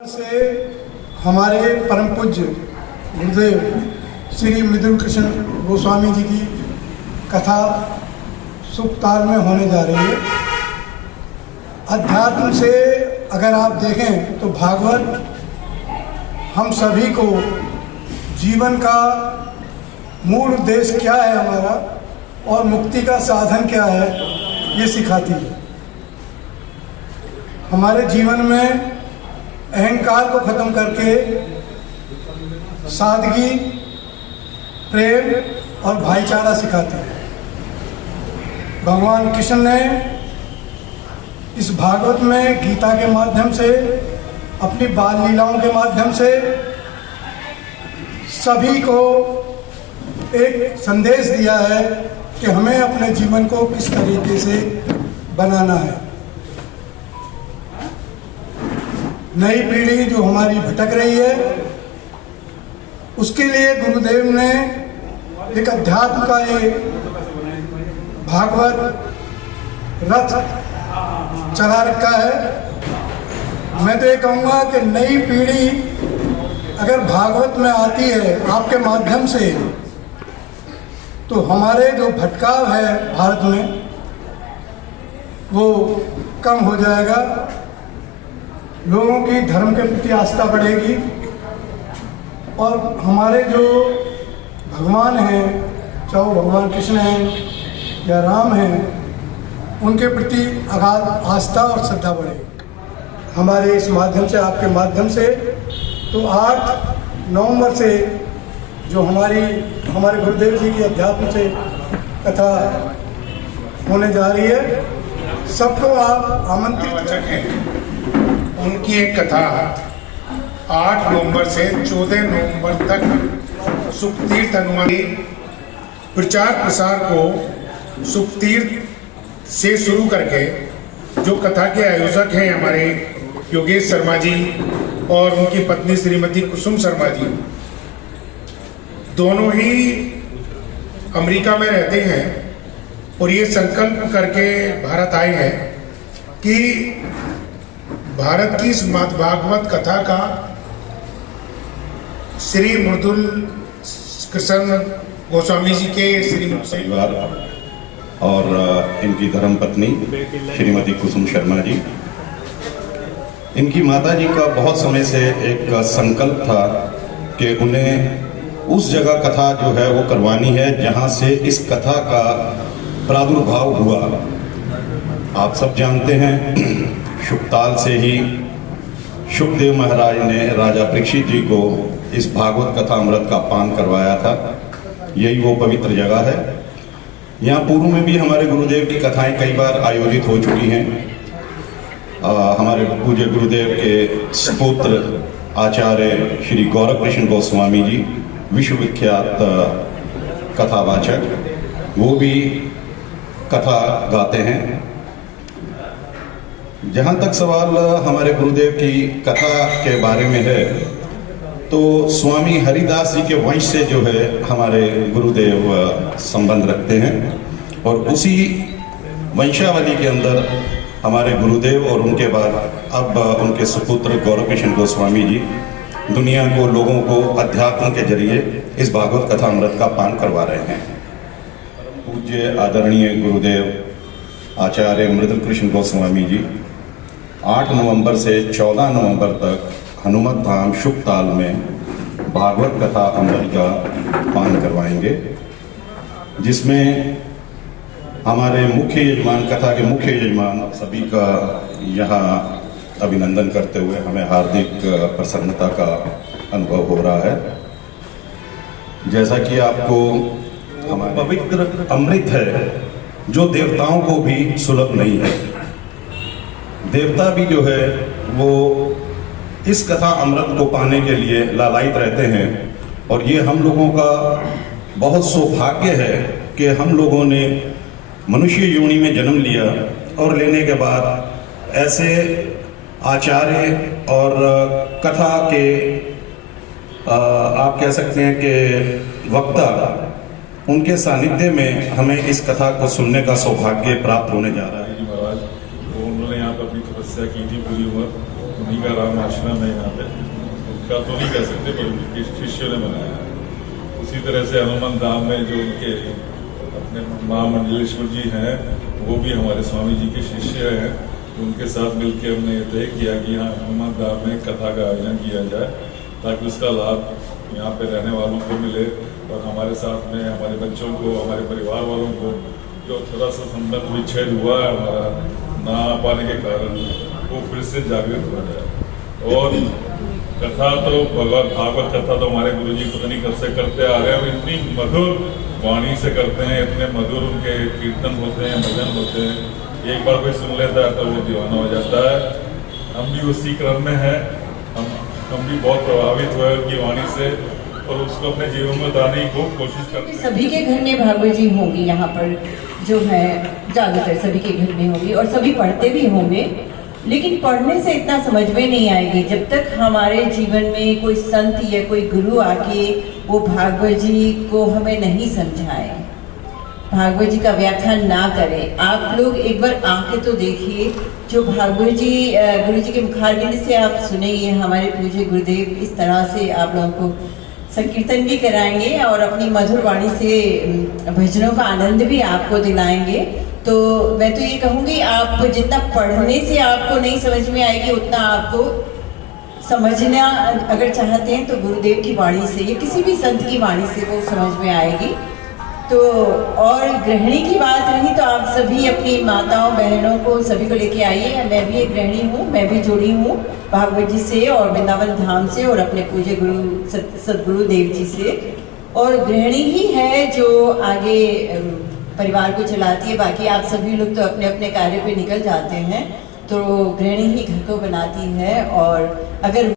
से हमारे परम पूज्य गुरुदेव श्री मृदुल कृष्ण गोस्वामी जी की कथा सुखताल में होने जा रही है। अध्यात्म से अगर आप देखें तो भागवत हम सभी को जीवन का मूल उद्देश्य क्या है हमारा और मुक्ति का साधन क्या है ये सिखाती है। हमारे जीवन में अहंकार को खत्म करके सादगी, प्रेम और भाईचारा सिखाती है। भगवान कृष्ण ने इस भागवत में गीता के माध्यम से, अपनी बाल लीलाओं के माध्यम से सभी को एक संदेश दिया है कि हमें अपने जीवन को किस तरीके से बनाना है। नई पीढ़ी जो हमारी भटक रही है उसके लिए गुरुदेव ने एक अध्यात्म का एक भागवत रथ चला रखा है। मैं तो ये कहूँगा कि नई पीढ़ी अगर भागवत में आती है आपके माध्यम से तो हमारे जो भटकाव है भारत में वो कम हो जाएगा, लोगों की धर्म के प्रति आस्था बढ़ेगी और हमारे जो भगवान हैं, चाहे वो भगवान कृष्ण हैं या राम हैं, उनके प्रति अगाध आस्था और श्रद्धा बढ़ेगी। हमारे इस माध्यम से, आपके माध्यम से तो 8 नवंबर से जो हमारे गुरुदेव जी की अध्यात्म से कथा होने जा रही है, सबको आप आमंत्रित हैं। उनकी एक कथा 8 नवंबर से 14 नवंबर तक सुखतीर्थ हनुमान प्रचार प्रसार को सुखतीर्थ से शुरू करके जो कथा के आयोजक हैं हमारे योगेश शर्मा जी और उनकी पत्नी श्रीमती कुसुम शर्मा जी, दोनों ही अमेरिका में रहते हैं और ये संकल्प करके भारत आए हैं कि भारत की इस भागवत कथा का श्री मृदुल कृष्ण गोस्वामी जी के श्रीमुख से और इनकी धर्मपत्नी श्रीमती कुसुम शर्मा जी, इनकी माता जी का बहुत समय से एक संकल्प था कि उन्हें उस जगह कथा जो है वो करवानी है जहां से इस कथा का प्रादुर्भाव हुआ। आप सब जानते हैं शुकताल से ही शुकदेव महाराज ने राजा परीक्षित जी को इस भागवत कथा अमृत का पान करवाया था। यही वो पवित्र जगह है। यहाँ पूर्व में भी हमारे गुरुदेव की कथाएं कई बार आयोजित हो चुकी हैं। हमारे पूज्य गुरुदेव के सुपुत्र आचार्य श्री गौरव कृष्ण गोस्वामी जी, विश्वविख्यात कथावाचक, वो भी कथा गाते हैं। जहाँ तक सवाल हमारे गुरुदेव की कथा के बारे में है तो स्वामी हरिदास जी के वंश से जो है हमारे गुरुदेव संबंध रखते हैं और उसी वंशावली के अंदर हमारे गुरुदेव और उनके बाद अब उनके सुपुत्र गौरव कृष्ण गोस्वामी जी दुनिया को, लोगों को अध्यात्म के जरिए इस भागवत कथा अमृत का पान करवा रहे हैं। पूज्य आदरणीय गुरुदेव आचार्य मृदुल कृष्ण गोस्वामी जी 8 नवंबर से 14 नवंबर तक हनुमत धाम शुकताल में भागवत कथा अमृत का पान करवाएंगे, जिसमें हमारे मुख्य यजमान, कथा के मुख्य यजमान सभी का यहाँ अभिनंदन करते हुए हमें हार्दिक प्रसन्नता का अनुभव हो रहा है। जैसा कि आपको हमारा पवित्र अमृत है जो देवताओं को भी सुलभ नहीं है। देवता भी जो है वो इस कथा अमृत को पाने के लिए लालायित रहते हैं और ये हम लोगों का बहुत सौभाग्य है कि हम लोगों ने मनुष्य योनि में जन्म लिया और लेने के बाद ऐसे आचार्य और कथा के आप कह सकते हैं कि वक्ता, उनके सानिध्य में हमें इस कथा को सुनने का सौभाग्य प्राप्त होने जा रहा है। महाराज, उन्होंने यहाँ पर अपनी तपस्या की थी पूरी उम्र, उन्हीं का राम आश्रम है यहाँ बनाते, उनका तो नहीं कह सकते पर उनके शिष्यों ने बनाया है। उसी तरह से हनुमान धाम में जो उनके अपने माँ मंडलेश्वर जी हैं, वो भी हमारे स्वामी जी के शिष्य हैं। उनके साथ मिलकर हमने ये तय किया कि यहाँ हनुमान धाम में कथा का आयोजन किया जाए, ताकि उसका लाभ यहाँ पे रहने वालों को मिले और हमारे साथ में हमारे बच्चों को, हमारे परिवार वालों को जो थोड़ा सा संबंध विच्छेद हुआ है हमारा ना आ पाने के कारण, वो फिर से जागृत हो जाए। और कथा तो भगवत भागवत कथा तो हमारे गुरुजी पता नहीं कब से करते आ रहे हैं, और इतनी मधुर वाणी से करते हैं, इतने मधुर उनके कीर्तन होते हैं, भजन होते हैं, एक बार कोई सुन लेता है तो वो दीवाना हो जाता है। हम भी उसी क्रम में हैं, हम भी बहुत प्रभावित हुए उनकी वाणी से और उसको अपने जीवन में उतारने की खूब कोशिश करते हैं। सभी के घर में भागवत जी होंगी, यहाँ पर जो है ज़्यादातर सभी के घर में होगी और सभी पढ़ते भी होंगे, लेकिन पढ़ने से इतना समझ में नहीं आएगी जब तक हमारे जीवन में कोई संत या कोई गुरु आके वो भागवत जी को हमें नहीं समझाए, भागवत जी का व्याख्यान ना करें। आप लोग एक बार आके तो देखिए, जो भागवत जी गुरु जी के मुखारबिंद से आप सुनेंगे, हमारे पूज्य गुरुदेव इस तरह से आप लोगों को संकीर्तन भी कराएंगे और अपनी मधुर वाणी से भजनों का आनंद भी आपको दिलाएंगे। तो मैं तो ये कहूँगी, आप जितना पढ़ने से आपको नहीं समझ में आएगी, उतना आपको समझना अगर चाहते हैं तो गुरुदेव की वाणी से या किसी भी संत की वाणी से वो समझ में आएगी। तो और गृहिणी की बात रही तो आप सभी अपनी माताओं बहनों को सभी को लेके आइए। मैं भी एक गृहिणी हूँ, मैं भी जुड़ी हूँ भागवत जी से और वृंदावन धाम से और अपने पूज्य गुरु सदगुरु देव जी से। और गृहिणी ही है जो आगे परिवार को चलाती है, बाकी आप सभी लोग तो अपने अपने कार्य पे निकल जाते हैं। तो गृहिणी ही घर को बनाती है। और अगर